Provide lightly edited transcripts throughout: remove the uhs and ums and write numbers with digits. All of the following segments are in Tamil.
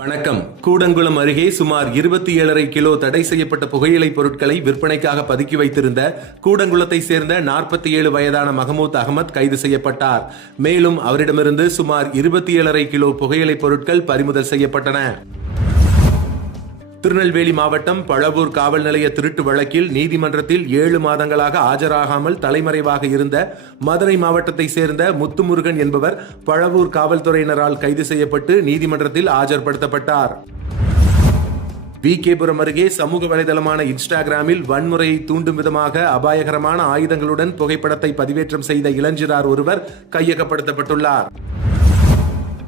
வணக்கம். கூடங்குளம் அருகே சுமார் 27.5 கிலோ தடை செய்யப்பட்ட புகையிலை பொருட்களை விற்பனைக்காக பதுக்கி வைத்திருந்த கூடங்குளத்தை சேர்ந்த 47 வயதான மஹமூத் அகமத் கைது செய்யப்பட்டார். மேலும் அவரிடமிருந்து சுமார் 27.5 கிலோ புகையிலை பொருட்கள் பறிமுதல் செய்யப்பட்டன. திருநெல்வேலி மாவட்டம் பழவூர் காவல் நிலைய திருட்டு வழக்கில் நீதிமன்றத்தில் 7 மாதங்களாக ஆஜராகாமல் தலைமறைவாக இருந்த மதுரை மாவட்டத்தை சேர்ந்த முத்துமுருகன் என்பவர் பழவூர் காவல்துறையினரால் கைது செய்யப்பட்டு நீதிமன்றத்தில் ஆஜர்படுத்தப்பட்டார். விகேபுரம் அருகே சமூக வலைதளமான இன்ஸ்டாகிராமில் வன்முறையை தூண்டும் விதமாக அபாயகரமான ஆயுதங்களுடன் புகைப்படத்தை பதிவேற்றம் செய்த இளஞ்சிறார் ஒருவர் கையகப்படுத்தப்பட்டுள்ளார்.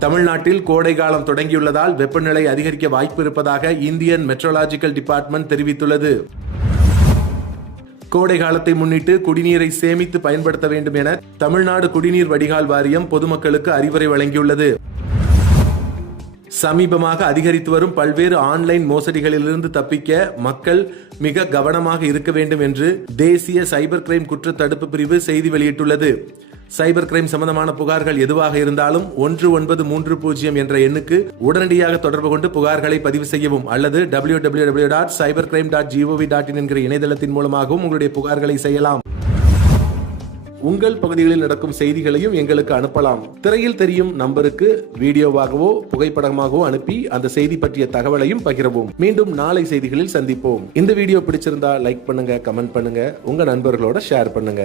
தமிழ்நாட்டில் கோடை காலம் தொடங்கியுள்ளதால் வெப்பநிலை அதிகரிக்க வாய்ப்பு இருப்பதாக இந்தியன் மெட்ரோலாஜிக்கல் டிபார்ட்மெண்ட் தெரிவித்துள்ளது. கோடை காலத்தை முன்னிட்டு குடிநீரை சேமித்து பயன்படுத்த வேண்டும் என தமிழ்நாடு குடிநீர் வடிகால் வாரியம் பொதுமக்களுக்கு அறிவுரை வழங்கியுள்ளது. சமீபமாக அதிகரித்து வரும் பல்வேறு ஆன்லைன் மோசடிகளிலிருந்து தப்பிக்க மக்கள் மிக கவனமாக இருக்க வேண்டும் என்று தேசிய சைபர் கிரைம் குற்ற தடுப்பு பிரிவு செய்தி வெளியிட்டுள்ளது. சைபர் கிரைம் சம்பந்தமான புகார்கள் எதுவாக இருந்தாலும் 1930 என்ற எண்ணுக்கு உடனடியாக தொடர்பு கொண்டு புகார்களை பதிவு செய்யவும் அல்லது www.cybercrime.gov.in என்கிற இணையதளத்தின் மூலமாகவும் உங்களுடைய புகார்களை செய்யலாம். உங்கள் பகுதிகளில் நடக்கும் செய்திகளையும் எங்களுக்கு அனுப்பலாம். திரையில் தெரியும் நம்பருக்கு வீடியோவாகவோ புகைப்படமாகவோ அனுப்பி அந்த செய்தி பற்றிய தகவலையும் பகிரவும். மீண்டும் நாளை செய்திகளில் சந்திப்போம். இந்த வீடியோ பிடிச்சிருந்தா லைக் பண்ணுங்க, கமெண்ட் பண்ணுங்க, உங்க நண்பர்களோட ஷேர் பண்ணுங்க.